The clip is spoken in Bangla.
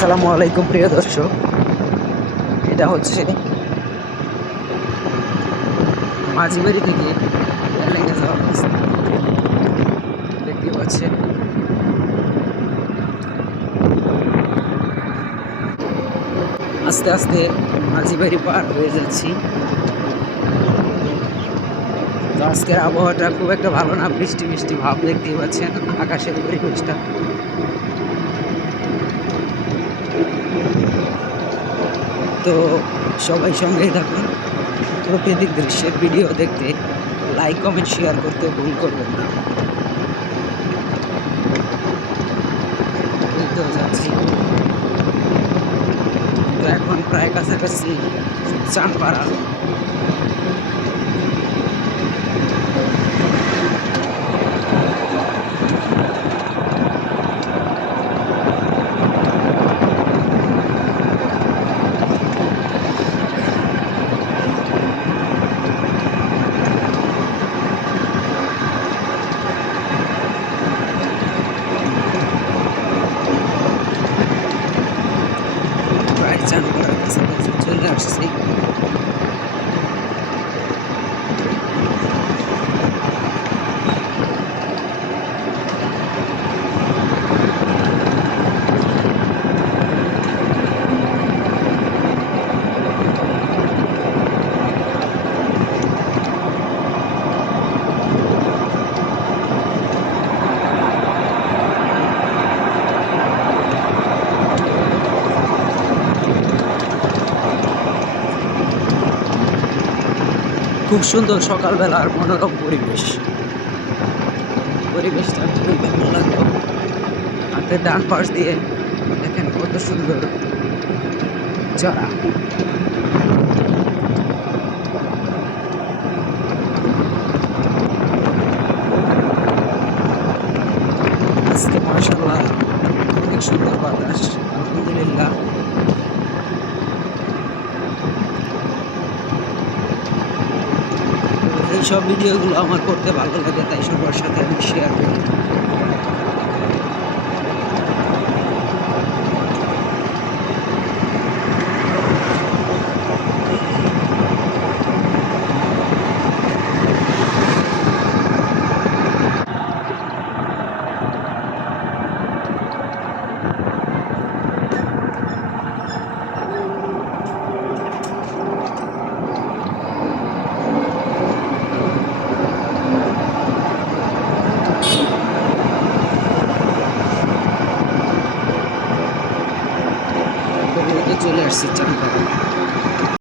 আসসালামু আলাইকুম প্রিয় দর্শক, এটা হচ্ছে মাঝিবাড়ি থেকে এলাকা যাওয়ার রাস্তা। দেখতে পাচ্ছেন আস্তে আস্তে মাঝিবাড়ি পার হয়ে যাচ্ছি। তো আজকের আবহাওয়াটা খুব একটা ভালো না, বৃষ্টি বৃষ্টি ভাব। দেখতেই পাচ্ছেন আকাশের পরিবেশটা। তো সবাই সঙ্গেই থাকুন। প্রাকৃতিক দৃশ্যের ভিডিও দেখতে লাইক কমেন্ট শেয়ার করতে ভুল করবেন না। এই তো যাচ্ছি, তো এখন প্রায় কাছাকাছি চানপাড়া। প্রায় চানপাড়ার কাছাকাছি চলে আসছি। খুব সুন্দর সকালবেলার মনোরম পরিবেশ। পরিবেশটা খুবই ভালো লাগলো। হাতের ডান পাশ দিয়ে দেখেন কত সুন্দর চড়া। আজকে মাশাআল্লাহ অনেক সুন্দর বাতাস, আলহামদুলিল্লাহ। এইসব ভিডিওগুলো আমার করতে ভালো লাগে, তাই সবার সাথে আমি শেয়ার করি। চলে আসছি চানপাড়া।